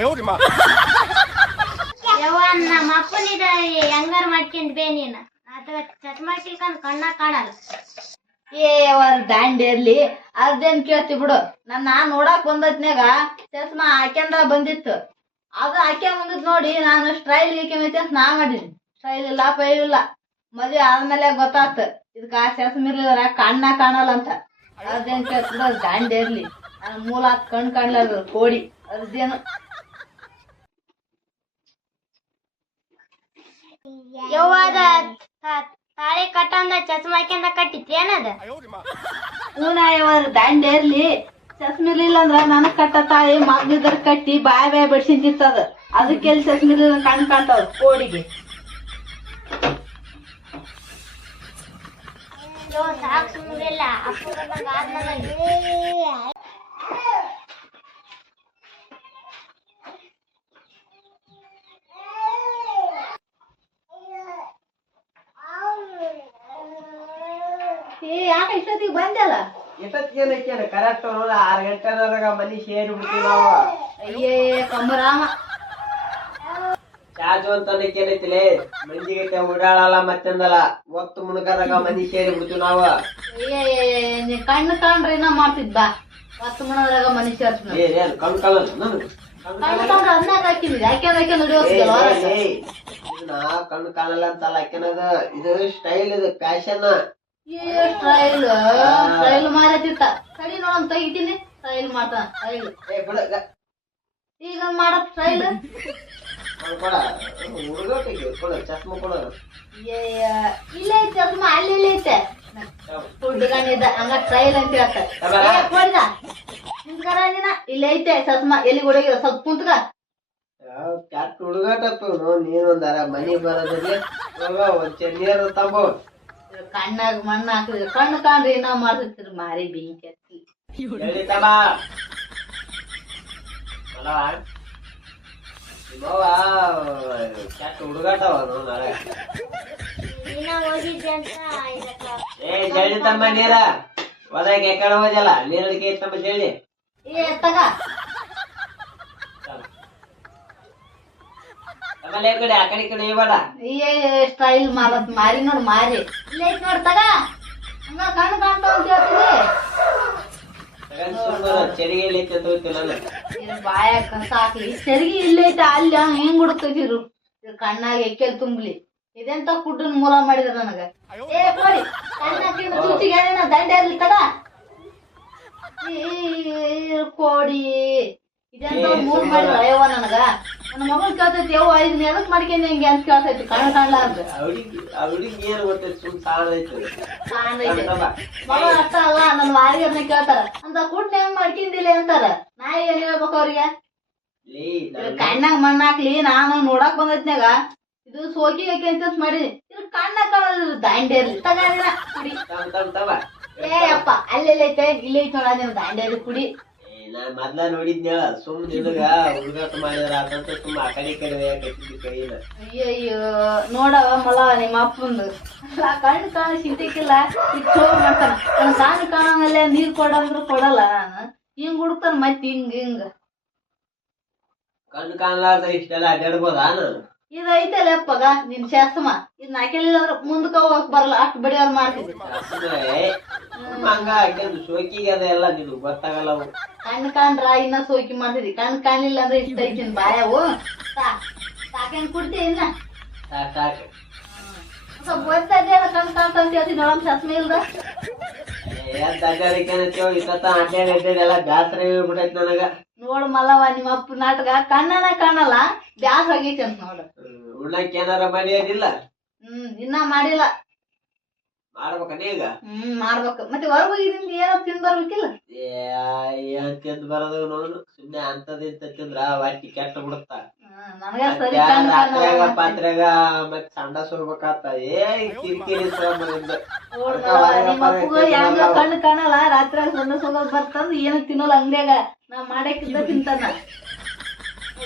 ಯವ್ವ ನಮ್ಮ ಅಪ್ಪನಿದ ಹೆಂಗಾರ ಮಾಡ್ಕೊಂಡ್ ಬೇ ನೀನು? ಅಥವಾ ಚಸ್ಮಾ ಸಿಲ್ಕಂದ್ ಕಣ್ಣ ಕಾಣಲ್ಲ. ಏ ಒಂದ್ ದಾಂಡಿ ಇರ್ಲಿ. ಅದೇನ್ ಕೇಳ್ತಿ ಬಿಡು. ನನ್ ನಾನ್ ನೋಡಕ್ ಬಂದತ್ನ್ಯಾಗ ಚಸ್ಮಾ ಹಾಕ್ಯಂದ ಬಂದಿತ್ತು. ಅದು ಹಾಕ್ಯ ಬಂದಿದ್ ನೋಡಿ ನಾನು ಸ್ಟೈಲ್ ಗೀಕೆಮೈತಿ ಅಂತ ನಾ ಮಾಡೀನಿ. ಸ್ಟೈಲ್ ಇಲ್ಲ ಪೈಲ್ ಇಲ್ಲ. ಮದ್ವೆ ಆದ್ಮೇಲೆ ಗೊತ್ತಾತ. ಇದಕ್ಕ ಆ ಚಸ್ಮ ಇರ್ಲಿಲ್ಲ ಕಣ್ಣ ಕಾಣಲ್ಲ ಅಂತ. ಅದೇನ್ ಕೇಳ್ತಿ ಬಿಡು ಅದ್ ದಾಂಡಿ ಇರ್ಲಿ. ನನ್ ಮೂಲ ಕಣ್ ಕಾಣ್ಲಾರ ಕೋಡಿ. ಅದೇನು ಯವ್ವದ ತಾಳಿ ಕಟ್ಟಂದ ಚಸ್ಮಾ ಹಾಕ್ಯಂದ ಕಟ್ಟಿತ್ತು ಏನದ? ಹೂನಾಯವರು ದಾಂಡಿ ಇರ್ಲಿ ಚಸ್ಮಿರ್ಲಿಲ್ಲ ಅಂದ್ರ ನನಗ್ ಕಟ್ಟ ತಾಯಿ ಮಗ್ನಿದ್ರ ಕಟ್ಟಿ ಬಾಯ್ ಬಾಯ್ ಬಡ್ಸಿಂತಿತ್ತದ. ಅದಕ್ಕೆ ಎಲ್ಲಿ ಚಸ್ಮಿರ್ಲಿಲ್ಲ ಕಣ್ ಕಾಣ್ತಾವ ಕೋಡಿಗೆ. ಸಾಕ್ ಸುಮ್ಮನಿಲ್ಲ ಆದ್ಮೇಲೆ ಬಂದಲ್ಲ ಎಷ್ಟೊತ್ತಿಗೆ ಕರೆಕ್ಟ್ ಆರು ಗಂಟೆದಾಗ ಮನಿ ಸೇರಿ ಬಿಡ್ತೀವಿ ನಾವು. ಅಯ್ಯೇ ಕಂಬರಾಮ. ಚಾರ್ಜ್ ಅಂತ ಏನೈತಿಲೆ? ಮಂದಿಗೆ ಓಡಾಡಲ್ಲ ಮತ್ತಂದಲ್ಲ? ಒತ್ತು ಮುಣಗದಾಗ ಮನಿ ಸೇರಿ ಬಿಡ್ತೀವಿ ನಾವು. ಅಯ್ಯೇ ಕಣ್ಣು ಕಾಣ್ರೆ ಇನ್ನ ಮಾಡ್ತಿದ್ದ ಒತ್ತು ಸೇರ್ಸ್ನ. ಏ ಏನ್ ಕಣ್ ನನಗೆ. ಕಣ್ ಕಣ್ಣು ಕಾಣಲ್ಲ? ಕಾಣ್ರೆ ಅದನ್ನ ಹಾಕಿದ್ವಿ ಯಾಕೆ ಯಾಕೆ ಏ, ನುಡಿಯೋಸ್ಗಲ್ಲ ಏ, ಏ, ಇದನ್ನ ಕಣ್ ಕಾಣಲ್ಲ ಅಂತಲ್ಲ ಯಾಕೆನದ ಇದು ಸ್ಟೈಲ್ ಇದು ಫ್ಯಾಷನ್ ಸ್ಟೈಲ್ ಸ್ಟೈಲ್ ಮಾರತಿತ್ತ. ಸರಿ ನೋಡಮ್ ತೆಗಿತೀನಿ ಟ್ರೈಲ್ ಮಾಡ್ತಾನ ಈಗ ಮಾಡಕ್ ಕೊಡ ಕೊಡ ಕೊಡ. ಏ ಇಲ್ಲೇ ಚಸ್ಮಾ ಅಲ್ಲಿ ಇಲ್ಲೇ ಐತೆ. ಹುಡುಗನಿದ್ದ ಹಂಗ ಟ್ರೈಲ್ ಅಂತ ಹೇಳ್ತಾರ ನಿಂತ್ಕರ ಇಲ್ಲೇ ಐತೆ ಚಸ್ಮಾ. ಎಲ್ಲಿ ಹೊಡಗಿರ? ಸ್ವಲ್ಪ ಕುಂತ್ಕ. ಇವನು ನೀನೊಂದರ ಮನಿ ಬರೋದ್ರಲ್ಲಿ. ಹೋಗ ಒಂದ್ ಚೆನ್ನೀರು ತಂಬೋ. ಕಣ್ಣಾಗ ಮಣ್ಣು ಹಾಕಿದ್ರೆ ಕಣ್ಣು ಕಾಣ್ರಿ ನಾವ್ ಮಾಡ್ತಿರ್ತೀರಿ ಮಾರಿ ಬೆಂಕಿ ಹತ್ತಿ. ಏ ಜಲ್ದಿ ತಮ್ಮ ನೀರ ಹೋದಾಗ ಎಕಡೆ ಹೋದಲ್ಲ ನೀರಡಿಕೆ ತಮ್ಮ ಹೇಳಿ. ಏ ತಗ. ಆಮೇಲೆ ಈ ಕಡೆ ಆ ಕಡೆ ಈ ಕಡೆ ಇವಾಡ ಏ ಸ್ಟೈಲ್ ಮಾರತ್ ಮಾರಿ ನೋಡ್ ಮಾರಿ. ಇಲ್ಲೇ ಐತ್ ನೋಡ್ ತಗ. ಹಂಗ ಕಣ್ಣು. ಇದು ಬಾಯಾಗ ಕಸ ಹಾಕ್ಲಿ ಸರಿಗೆ ಇಲ್ಲೈತೆ ಅಲ್ಲಿ ಹಂಗ ಕಣ್ಣಾಗ ಎಕ್ಕೆಲ್ ತುಂಬ್ಲಿ. ಇದೆಂತ ಕುಡ್ಡನ್ ಮೂಲ ಮಾಡಿದ ನನಗ. ಏ ಕೊಡಿ. ಕಣ್ಣಾಕಿನ ತುಟಿಗೆ ಏನೇನ ದಂಡೆ ಇರ್ಲಿ ತಗ. ಈ ಕೋಡಿ. ಇದೆಂತ ಮೂಲ ಮಾಡಿದ ಅಯ್ಯವ ನನಗ. ನನ್ನ ಮಗನ್ ಕೇಳ್ತೈತಿ ಯವ್ವ ಇದನ್ನ ಎದಕ್ ಮಾಡ್ಕೊಂಡೆ ಹೆಂಗೆ ಅಂತ ಕೇಳ್ತೈತಿ ಕಾಣ್ಲಾರ್ದು ಏನ್ ಗೊತ್ತೈತಿ ಸುಮ್. ಅಷ್ಟ ಅಲ್ಲ ನನ್ನ ಕೇಳ್ತಾರ. ಅಂತ ಹೆಂಗ್ ಮಾಡ್ಕೊಂಡಿಲ್ಲ ಅಂತಾರ. ನಾ ಏನ್ ಹೇಳ್ಬೇಕು ಅವ್ರಿಗೆ? ಕಣ್ಣಾಗ ಮಣ್ಣ ಹಾಕ್ಲಿ ನಾನು ನೋಡಕ್ ಬಂದೈತ್ನಾಗ ಇದು ಸೋಕಿ ಅಂತ ಮಾಡಿ ಇದು ಕಣ್ಣಾಗ ಕಾಣೋದು ದಾಂಡೇರ್ಲಿ ತಗೊಂಡಿನ ಕುಡಿ ಏ ಅಪ್ಪ ಅಲ್ಲೆಲ್ಲೈತೆ ಇಲ್ಲೇ ಐತೆ ನೋಡ ನೀವು ದಾಂಡೇರಿ ಕುಡಿ. ಮೊದ್ಲ ನೋಡಿದ್ನೇಳ ಸುಮ್ ನಿನಗ ಹುಡುಗಾಟ ಮಾಡಿದ್ರ ಆತಂತ ಸುಮ್ಮ ಆ ಕಡೆ ಈ ಕಡೆ ಕಟ್ಟಿದ್ದಿ ಕೈನ ಅಯ್ಯಯ್ಯೋ ನೋಡವ ಮಲವ ನಿಮ್ಮ ಅಪ್ಪಂದು. ಅಲ್ಲ, ಕಣ್ಣು ಕಾಣ ಸಿಗ್ತಿಕ್ಕಿಲ್ಲ ಈಗ ಚೋ ಮಾಡ್ತಾನ. ನನ್ನ ಕಣ್ಣು ಕಾಣಂಗಲ್ಲ ನೀರ್ ಕೊಡಂದ್ರು ಕೊಡಲ್ಲ ನಾನು. ಹಿಂಗ್ ಹುಡುಕ್ತಾನ ಮತ್ ಹಿಂಗ್ ಹಿಂಗ್. ಕಣ್ಣು ಕಾಣಲಾರ್ದ ಇಷ್ಟೆಲ್ಲ ಅಡ್ಡಾಡ್ಬೋದಾ ನಾನು? ಇದು ಐತಲ್ಲ ಅಪ್ಪಗ ನಿನ್ ಇದು ಇದ್ ಅಂದ್ರೆ ಮುಂದಕ್ಕೆ ಹೋಗಕ್ ಬರಲ್ಲ ಅಷ್ಟು ಬಡಿಯೋರ್ ಮಾಡ್ತಿದ್ದೆ ಹಂಗ ಹಾಕ್ಯಂದು ಶೋಕಿಗೆ ಅದೆಲ್ಲ ನಿನಗ್ ಗೊತ್ತಾಗಲ್ಲ ಅವು. ಕಣ್ಣು ಕಾಣ್ರ ಇನ್ನ ಸೋಕಿ ಮಾಡ್ತಿದ್ದಿ. ಕಣ್ಣು ಕಾಣ್ಲಿಲ್ಲ ಅಂದ್ರೆ ಇಷ್ಟ ಐತಿನ್ ಬಾಯವು ಸಾಕೇನ್ ಕುಡ್ತಿ ಇನ್ನ? ಸಾಕ್ ಸಾಕ್. ಸ್ವಲ್ಪ ಗೊತ್ತದೇ ಕಣ್ಣು ಕಾಣ್ತಾ ಅಂತ ಹೇಳ್ತೀನಿ ನೋಡಮ್ ಚಸ್ಮೆ ಇಲ್ದ ಏನ್ ಅಡ್ಡಾಡಿಕೆನತ್ತೇವ ಇತ್ತ ಅಡ್ಡಾಡಿ ಅಡ್ಡಾಡಿ ಎಲ್ಲ ಬ್ಯಾಸರ ಬಿಟ್ಟೈತಿ ನನಗ. ನೋಡ್ ಮಲ್ಲವ ನಿಮ್ಮ ಅಪ್ಪ ನಾಟಕ ಕಣ್ಣನ ಕಾಣಲ್ಲ. ಬ್ಯಾಸ್ ಆಗೈತಿ ಅಂತ ನೋಡು. ಹ್ಮ್, ಏನಾರ ಏನಾರ ಏನಿಲ್ಲ? ಹ್ಮ್ ಇನ್ನ ಮಾಡಿಲ್ಲ. ಮಾಡ್ಬೇಕ ಈಗ? ಹ್ಮ್ ಮಾಡ್ಬೇಕು. ಮತ್ತೆ ಹೊರಗೆ ಹೋಗಿದಿಂದ ಏನೋ ತಿಂದ್ ಬರ್ಬೇಕಿಲ್ಲ? ಏನ್ ತಿಂದ್ ಬರೋದು ನೋಡು. ಸುಮ್ನೆ ಅಂತದ ಇಂತ ತಿಂದ್ರ ಹೊಟ್ಟಿ ಕೆಟ್ಟ ಬಿಡುತ್ತ. ನನಗ ಸರಿ ಕಣ್ಣ್ ರಾತ್ರ್ಯಾಗ ಮತ್ ಸಂಡ ಸುಡ್ಬೇಕಾತ ಏ ಕಿರಿಕಿರಿ ಹೆಂಗ ಕಣ್ಣು ಕಾಣಲ್ಲ. ರಾತ್ರಿ ಸಣ್ಣ ಸೋಗೋದ್ ಬರ್ತಂದ್ ಏನು ತಿನ್ನೋಲ್ಲ ಅಂಗಡಿಯಾಗ. ನಾ ಮಾಡಕ್ಕಿದ್ದ ತಿಂತಾನ.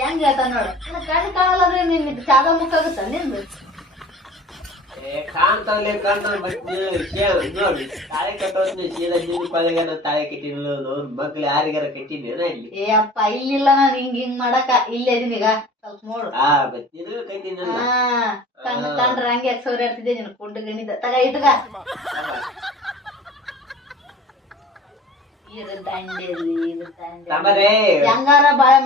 ಹೆಂಗ್ ಹೇಳ್ತಾನ ನೋಡು. ಕಣ್ಣು ಕಾಣಲ್ಲ ಅಂದ್ರೆ ನಿನ್ ಚಾದ ಮುಖ ಆಗುತ್ತ ನಿಂದು? ಬಟ್ ನೋಡಿ. ತಾಳೆ ಕಟ್ಟೋದ್ನ ಸೀದಾ ತಾಳೆ ಕಟ್ಟಿಲ್ಲ ನೋಡ್. ಮಕ್ಳು ಯಾರಿಗಾರ ಕಟ್ಟಿನೇನ ಇಲ್ಲಿ? ಏ ಅಪ್ಪ ಇಲ್ಲಿಲ್ಲ ನಾನು ಹಿಂಗ್ ಹಿಂಗ್ ಮಾಡಕ ಇಲ್ಲೇ ಇದೀನಿ ಈಗ. ಸ್ವಲ್ಪ ನೋಡು. ಹಾ ಬಟ್ ನಿನಗೂ ಕಟ್ಟಿನಲ್ಲ ಹಾ ಕಣ್ ಕಂಡ್ರ ಹಂಗೆ ಸೌರ್ಯಾಡ್ತಿದ್ದೆ ನೀನು ಕುಂಡು ಗಣಿದ ತಗ ಇಟ್ಗ ತಮರೇ ಹೆಂಗಾರ ಬಾಳೆ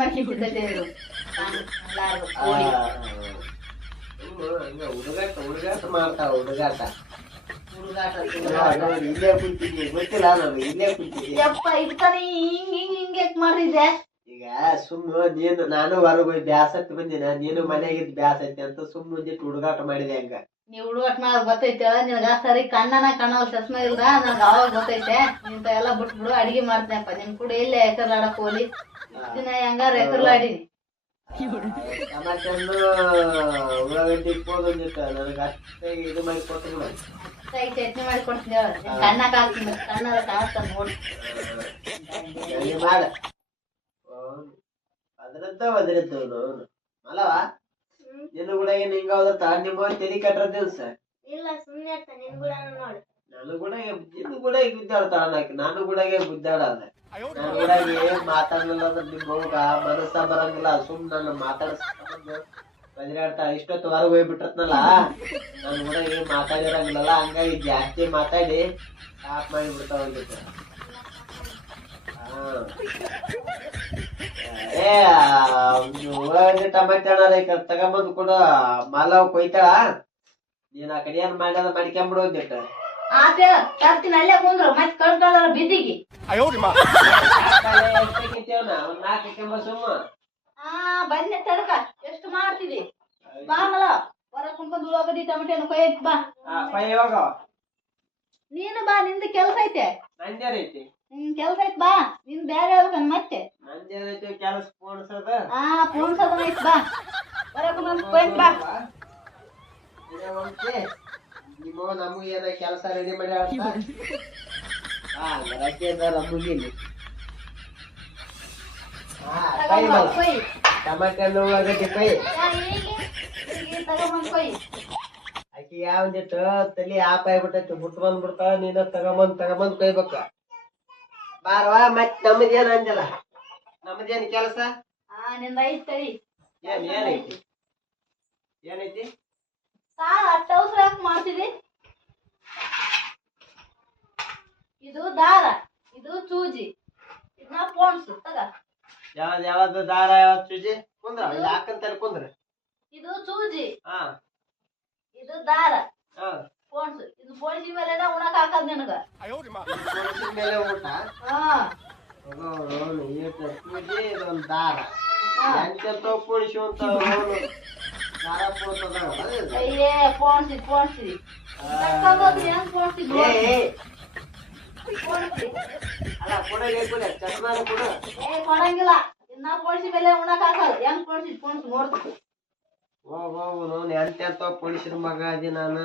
ಹುಡುಗಾಟ ಮಾಡ್ತಾವ ಇಲ್ಲೇ ಗೊತ್ತಿಲ್ಲ ನಾನು ಇಲ್ಲೇ ಯಪ್ಪ ಇದಕ್ಕ ನೀ ಹಿಂಗ್ ಹಿಂಗ್ ಹಿಂಗ್ ಯಾಕ್ ಮಾಡಿದೆ ಈಗ ಸುಮ್ಮ ನೀನು ನಾನು ಹೊರಗೆ ಹೋಗಿ ಬ್ಯಾಸತ್ ಬಂದಿನ ನೀನು ಮನೆಗಿದ್ ಬ್ಯಾಸತ್ತಿ ಅಂತ ಸುಮ್ಮ ಮುಂದಿಟ್ಟು ಹುಡುಗಾಟ ಮಾಡಿದೆ ಹಂಗ. ನೀ ಹುಡುಗಾಟ ಮಾಡೋದ್ ಗೊತ್ತೈತೆ ನಿನಗ ಸರಿ ಕಣ್ಣನ ಕಾಣೋ ಚಸ್ಮ ಇಲ್ದ ನನಗೆ ಅವಾಗ ಗೊತ್ತೈತೆ. ಇಂತ ಎಲ್ಲ ಬಿಟ್ಬಿಡು ಅಡಿಗೆ ಮಾಡ್ತೇನಪ್ಪ. ನಿಮ್ ಕೂಡ ಇಲ್ಲೇ ಎಕರ್ಲಾಡಕ್ ಹೋಲಿ ದಿನ ಹೆಂಗಾರ ಎಕರ್ಲಾಡೀನಿ ಉಳ್ಳಾಗಡ್ಡಿ ಇಟ್ಬೋದು ನನಗೆ ಇದು ಮಾಡಿ ಚಟ್ನಿ ಕೊಡ್ತೀನಿ ಹಾಕ್ತೀನಿ ನೋಡಿ. ಮಾಡ. ಅವನು ಅಲ್ಲವ? ನಿನ್ನ ಕೂಡ ಏನು ಹಿಂಗ ಹೋದ್ರ ನಿಮ್ಮ ತೆಲಿ ಕಟ್ರ ದಿವ್ಸ. ಇಲ್ಲ ಇರ್ತ ನಿನ್ ಕೂಡ ನೋಡು. ನಾನು ಕೂಡ ನಿನ್ನ ಕೂಡ ಗುದ್ದಾಡ್ತಾಳ ನಾಕಿ ನಾನು ಕೂಡ ಗುದ್ದಾಡಲ್ಲ ನಾನು ಕೂಡ ಏನ್ ಮಾತಾಡ್ಲಿಲ್ಲ ಅಂದ್ರೆ ನಿಮ್ಮ ಹೋಗ ಮನಸ್ಸ ಬರಂಗಿಲ್ಲ. ಸುಮ್ ನನ್ನ ಮಾತಾಡಿಸ್ಕೊಂಡು ಬದಿರಾಡ್ತಾಳ ಇಷ್ಟೊತ್ತು ಹೊರಗೆ ಹೋಗ್ಬಿಟ್ಟತ್ನಲ್ಲ ನಾನು ಕೂಡ ಏನ್ ಮಾತಾಡಿರಂಗಿಲ್ಲಲ್ಲ? ಹಂಗಾಗಿ ಜಾಸ್ತಿ ಮಾತಾಡಿ ಸ್ಟಾಪ್ ಮಾಡಿ ಅಂತ. ಏ ಒಂದು ಉಳ್ಳಾಗಡ್ಡಿ ಟಮಾಟೆ ಹಣ್ಣಾರ ಈ ಕಡೆ ತಗೊಂಬಂದು ಕೂಡ. ಮಾಲಾವ್ ಕೊಯ್ತಾಳ? ನೀನ್ ಆ ಕಡೆ ಏನ್ ಮಾಡ್ಯಾದ ಮಾಡ್ಕೊಂಬಿಡು ಒಂದಿಟ್ಟು ಆತೆ ತರ್ತೀನಿ ಅಲ್ಲೇ ಕುಂದ್ರು. ಮತ್ ಕಳ್ಕೊಳ್ಳ ಬಿದ್ದಿಗಿ. ಒಂದ್ ನಾಲ್ಕು ಕೆಂಬ ಸುಮ್ಮ. ಆ ಬನ್ನಿ ತಡಕ. ಎಷ್ಟು ಮಾಡ್ತಿದಿ? ಬಾ ಮಲ ಹೊರ ಕುಂತ್ಕೊಂಡು ಉಳ್ಳಾಗಡ್ಡಿ ಟೊಮೆಟೊ ಹಣ್ಣು ಕೊಯ್ಯಕ್ ಬಾ. ಪೈ ಯಾವಾಗ ನೀನು ಬಾ ನಿಂದ ಕೆಲ್ಸ ಐತೆ. ನಂದೇನೈತಿ ನಿನ್ ಕೆಲ್ಸ ಐತ್ ಬಾ. ನಿನ್ ಬೇರೆ ಹೇಳ್ಬೇಕನ್ ಮತ್ತೆ. ನಂದೇನೈತಿ ಕೆಲಸ ಪೋಣಿಸದ ಆ ಪೂರ್ಣಸದನ ಐತ್ ಬಾ. ಹೊರ ಕುಂತ್ಕೊಂಡು ಕೊಯ್ಯಕ್ ಬಾ. ನಿಮ್ಮ ನಮಗೆ ಏನ ಕೆಲಸ ರೆಡಿ ಮಾಡಿ ಹೇಳ್ತಾ? ಹಾ ರಜೆ ಇದ್ದಾರ ಮುಗಿಲಿ ಹಾ ಕೈ ತಗೊಂಬ ಮಾಡ. ಕೊಯ್. ಟಮಾಟೆ ಹಣ್ಣು ಉಳ್ಳಾಗಡ್ಡಿ ಕೈ ಈಗ ತಗೊಂಬಂದ್ ಕೊಯ್. ಆಕಿ ಯಾವಂದಿಟ್ಟು ತಲಿ ಆಪ್ ಆಗ್ಬಿಟ್ಟೈತಿ. ಬಿಟ್ಟು ಬಂದ್ ಬಿಡ್ತಾಳ ನೀನ ತಗೊಂಬಂದ್ ತಗೊಂಬಂದ್ ಕೊಯ್ಬೇಕ. ಬಾರವಾ ಮತ್ ನಮ್ದೇನ್ ಅಂದಿಲ್ಲ. ನಮ್ದೇನ್ ಕೆಲಸ? ಆ ನಿಂದ ಐತ್ ತಡಿ. ಏನ್ ಏನೈತಿ? ಏನೈತಿ? ಸಾಲ ಅವಸರ ಯಾಕೆ ಮಾಡ್ತಿದಿ? ಇದು ದಾರ ಇದು ಚೂಜಿ ಇದನ್ನ ಪೋಣ್ಸು ತಗ. ಯಾವ್ದ್ ಯಾವ್ದು ದಾರ ಯಾವ್ದು ಚೂಜಿ ಕುಂದ್ರ ಹಾಕಂತಾರೆ ಕುಂದ್ರ. ಇದು ಚೂಜಿ ಹಾ. ಇದು ದಾರ. ಹಾ. ಪೋಣ್ಸು ಇದು ಪೋಣಿಸಿ ಮೇಲೆ ಉಣಕ್ ಹಾಕದ್ ನಿನಗ. ಮೇಲೆ ಊಟ? ಅವನು ಈ ಇದೊಂದ್ ದಾರ. ಎಂತೆಂತ ಅಂತ ಅವನು ದಾರ ಪೋಡ್ತದ ಅಯ್ಯೇ ಪೋಣ್ಸಿ ಪೋಣ್ಸಿ ತಕ್ಕೊಂಡೋಗಿ ಹೆಂಗ್ ಪೋಣ್ಸಿ ಅಲ್ಲ ಕೊಡಗೆ ಕೊಡ ಚಸ್ಮಾನ ಕೊಡ. ಏ ಕೊಡಂಗಿಲ್ಲ. ಇನ್ನ ಮೇಲೆ ಉಣಕ್ ಹಾಕಲ್ಲ. ಹೆಂಗ್ ಪೋಣ್ಸಿ ಪೋಣ್ಸಿ ನೋಡ್ತು ಓ ಹೋಗು ನೋನ್ ಎಂತೆಂತ ಪೊಲೀಸರ ಮಗ ಅದಿ ನಾನು.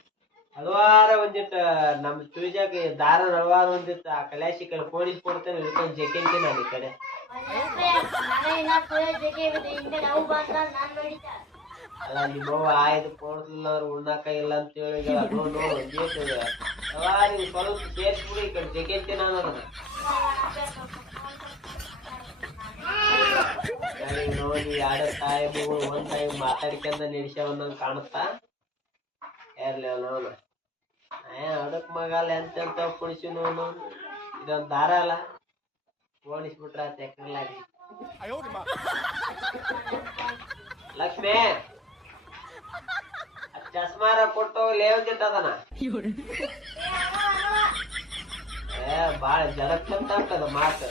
ಹಲವಾರ ಒಂದಿಟ್ಟು ನಮ್ಮ ತುಳಿಜಾಗ ದಾರ ಹಲವಾರು ಒಂದಿಟ್ಟು ಆ ಕಲಾಶಿ ಕಡೆ ಫೋನಿಸ್ ಕೊಡ್ತೇನೆ ಇಳ್ಕೊಂಡು ಜಕೆಂತೀನಿ ನಾನು ಈ ಕಡೆ. ಅಲ್ಲ ನಿಮ್ಮವ್ವ ಆಯ್ದು ಕೊಡ್ತಿಲ್ಲ ಅವ್ರು ಉಣ್ಣಾಕ ಇಲ್ಲ ಅಂತ ಹೇಳಿ ಹಲವಾರು ಸ್ವಲ್ಪ ಸೇರ್ಸ್ಬಿಡಿ ಈ ಕಡೆ ಜಕೆಂತೀನಿ ನಾನು ನೋಡಿ ಎರಡು ತಾಯಿ ಒಂದ್ ತಾಯಿ ಮಾತಾಡ್ಕೊಂಡ ನಡೆಸ್ಯಾವನ್ನಂಗ್ ಕಾಣುತ್ತಾ? ಇರ್ಲಿ ಅವನು ಏ ಅದಕ್ ಮಗಾಲ ಎಂತೆಂತ ಕುಡಿಸಿ ನೋನು ಇದೊಂದು ದಾರ ಅಲ್ಲ. ಓಡಿಸ್ಬಿಟ್ರ ತೆಕ್ಕಲಾಗಿ ಲಕ್ಷ್ಮಿ ಚಸ್ಮಾರ ಕೊಟ್ಟು ಲೇವಂದಿಟ್ಟ ಅದನ ಏ, ಬಾಳ ಜಲಕ್ಕಂತ ಆಗ್ತದ ಮಾತು.